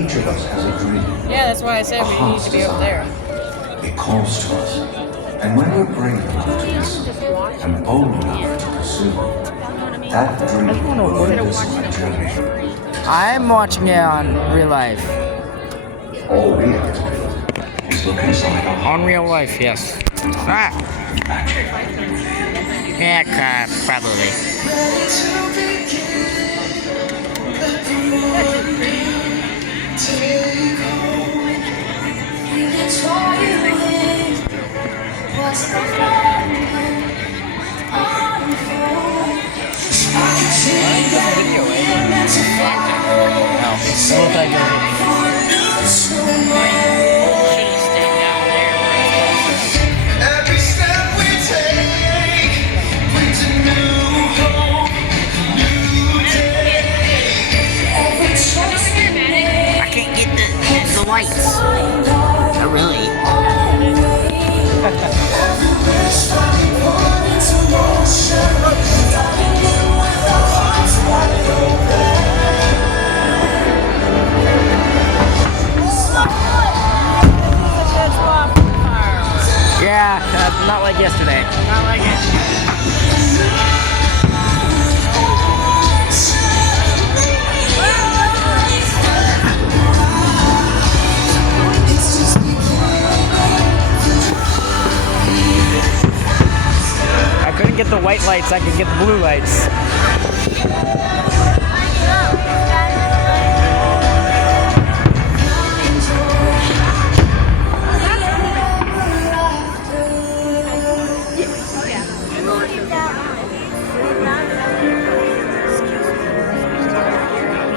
Each of us has a dream. Yeah, that's why I said we need to be over there. It calls to us. And when we're brave enough to listen and bold enough to pursue, that dream will lead us on a journey. I'm watching it on real life. All we have to do is look inside our On real life, yes. Ah. Yeah, probably. Every step we take brings a new hope, new day. Every choice we make. I can't get the lights. Not really. Every wish we put into motion. Diving in with our hearts wide open. Yeah, not like yesterday. Not like it. I couldn't get the white lights, I could get the blue lights.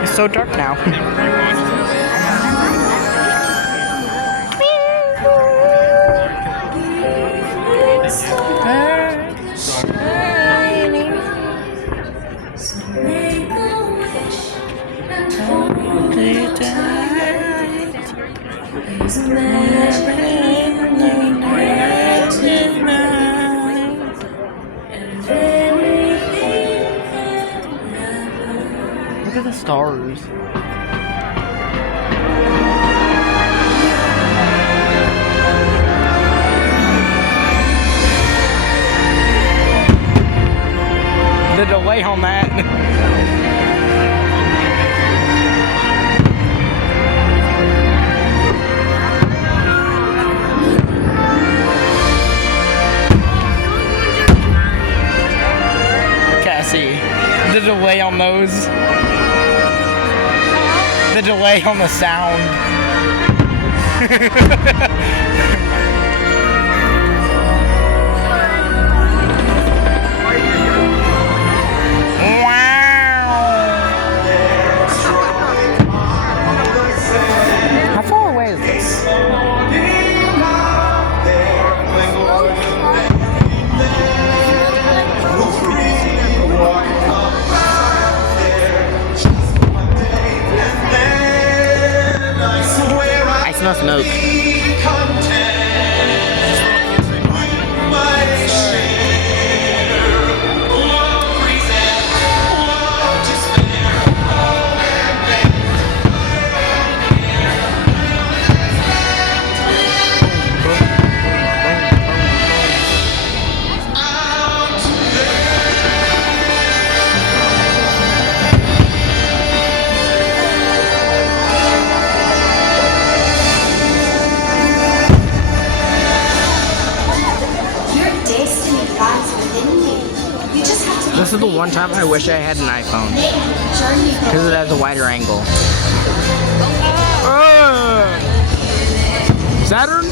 It's so dark now. Look at the stars. The delay on that. Cassie, the delay on those. The delay on the sound. How far away is this? I smell smoke. This is the one time I wish I had an iPhone. Because it has a wider angle. Saturn?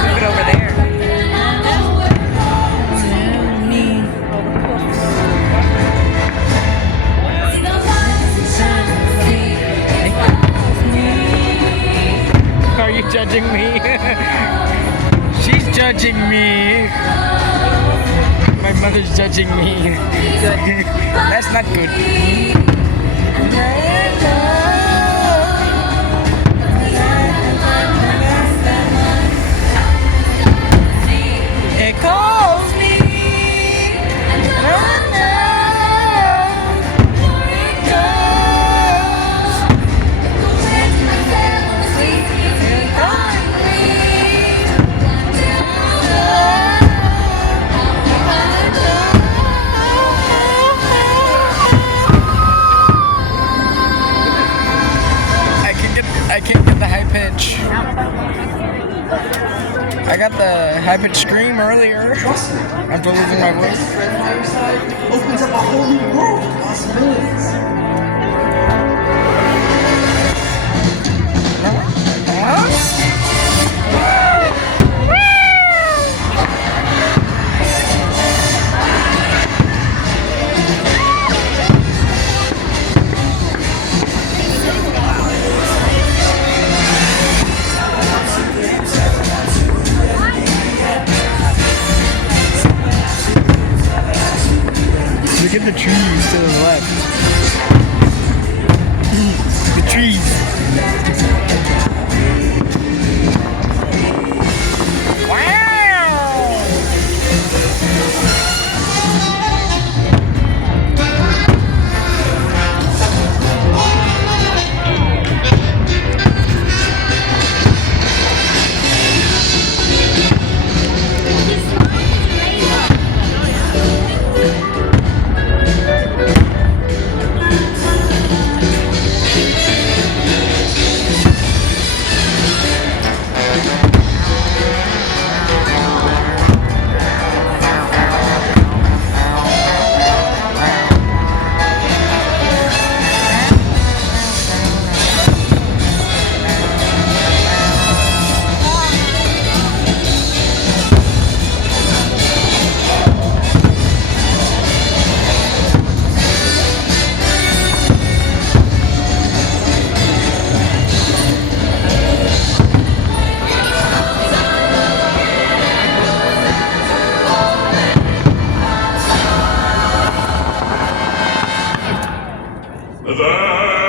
Move it over there. Are you judging me? She's judging me. My mother's judging me. Good. That's not good. It calls me. I can't get the high pitch. I got the high pitch scream earlier after losing my voice. Opens up a whole new world of possibilities. Look at the trees to the left. The trees.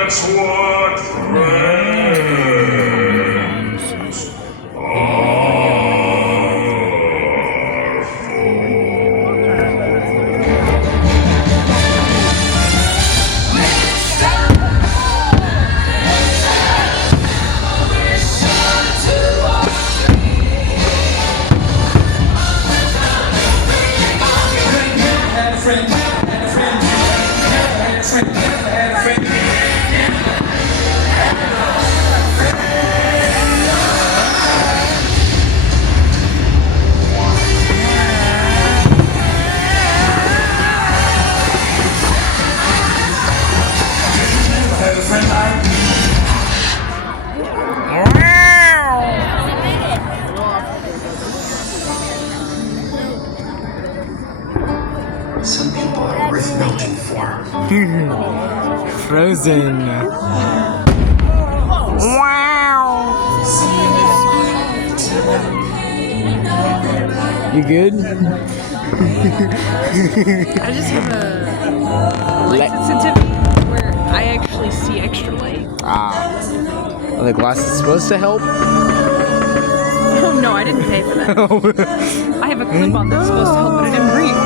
That's what friends are Some people are worth melting for. Frozen. Wow. You good? I just have a light sensitivity where I actually see extra light. Are the glasses supposed to help? Oh no, I didn't pay for that. I have a clip on that's supposed to help, but I didn't bring it.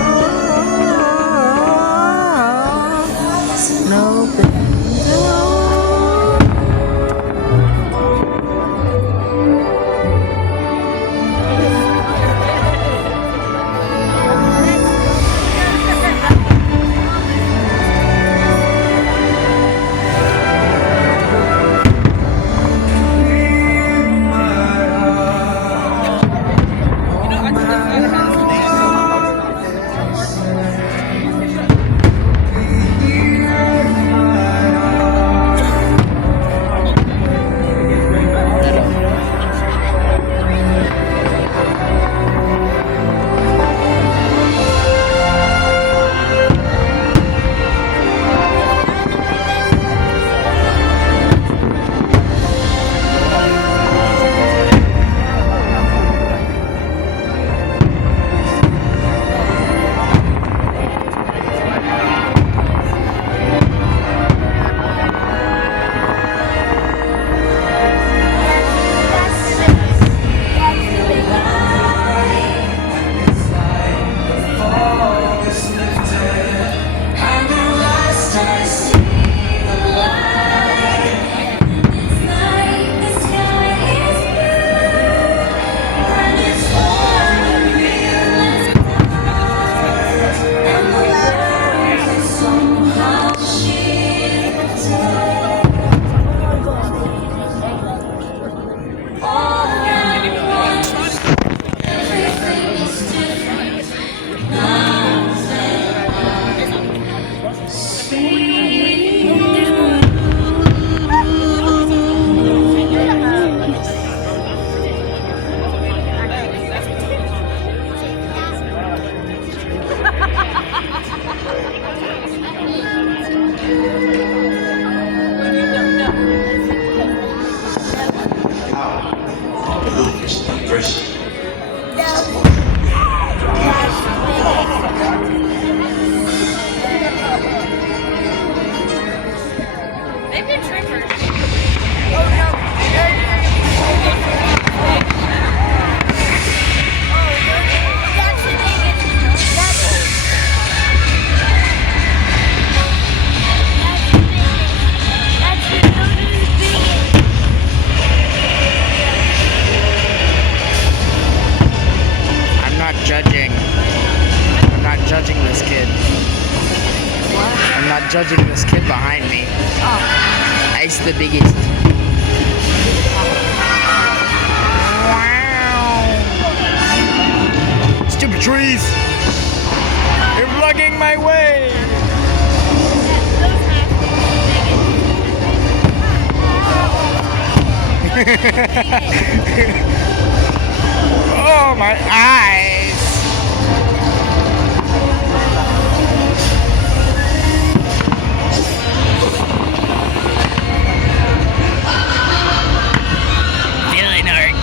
judging. I'm not judging this kid. I'm not judging this kid behind me. Ice the biggest. Wow. Stupid trees. You're blocking my way. Oh, my eyes. Villain arc.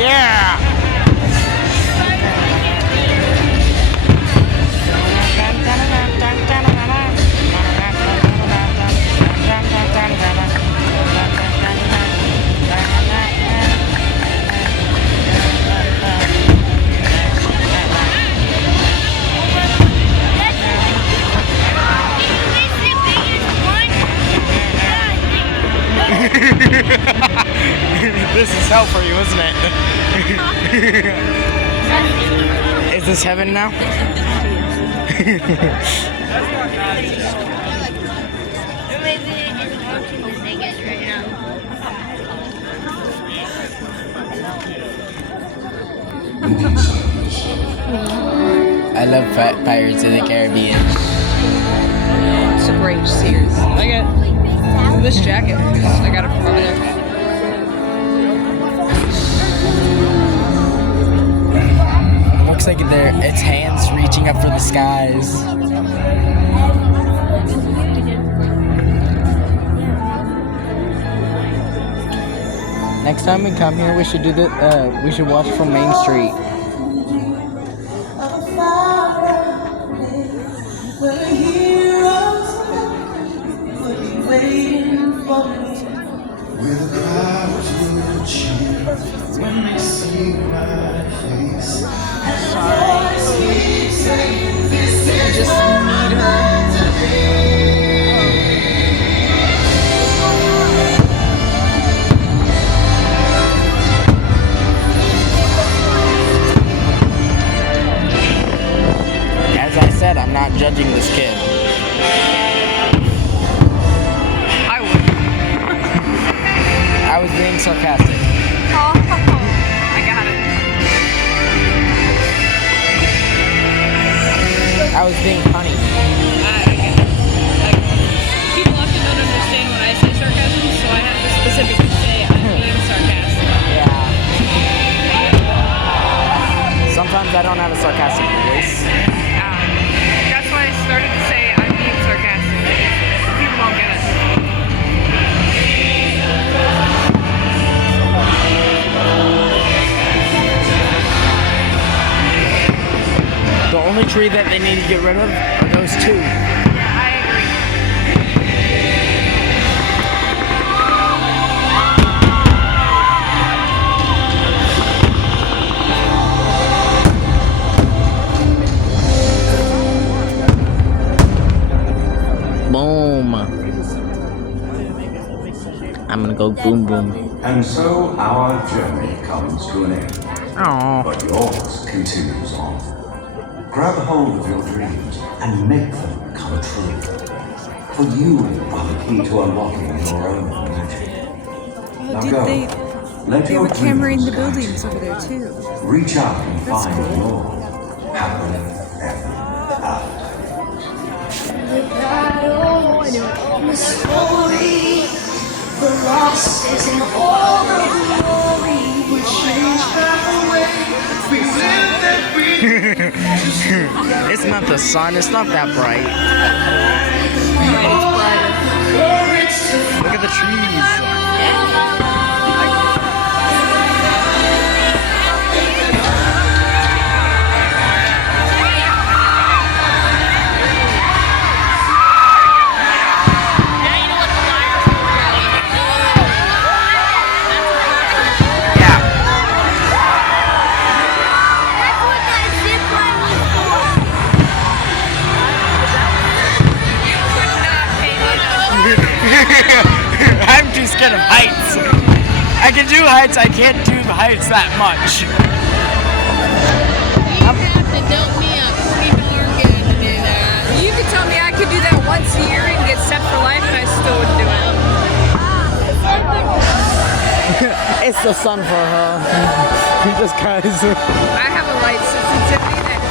Yeah. This is hell for you, isn't it? Is this heaven now? I love Pirates of the Caribbean. It's a great series. I got this jacket. I got it from over there. Looks like it's hands reaching up for the skies. Next time we come here, we should do we should watch from Main Street. Where the crowds will cheer when they see my face. And the voice keeps saying, this is Just need her. As I said, I'm not judging this kid. I would. I was being sarcastic. Oh, I got it. I was being funny. I get it. People often don't understand when I say sarcasm, so I have to specifically say I'm being sarcastic. Yeah. Sometimes I don't have a sarcastic voice. That's why I started to say I'm being sarcastic. People don't get it. The only tree that they need to get rid of are those two. Yeah, I agree. Boom. I'm gonna go boom boom. And so our journey comes to an end. Aww. But yours continues on. Grab hold of your dreams and make them come true. For you are the key to unlocking your own magic. Now Did go. Let they your were cameraing the dreams guide buildings you. over there too. Reach out and That's find cool. your happily ever after. the story. The loss isn't all the glory. We changed the way we live every day. It's not the sun, it's not that bright. Courage to Look at the trees. scared of heights. I can do heights, I can't do heights that much. You have to dope me up pretty darn good to do that. You could tell me I could do that once a year and get set for life, and I still wouldn't do it. It's the sun for her. Just cause. I have a light sensitivity that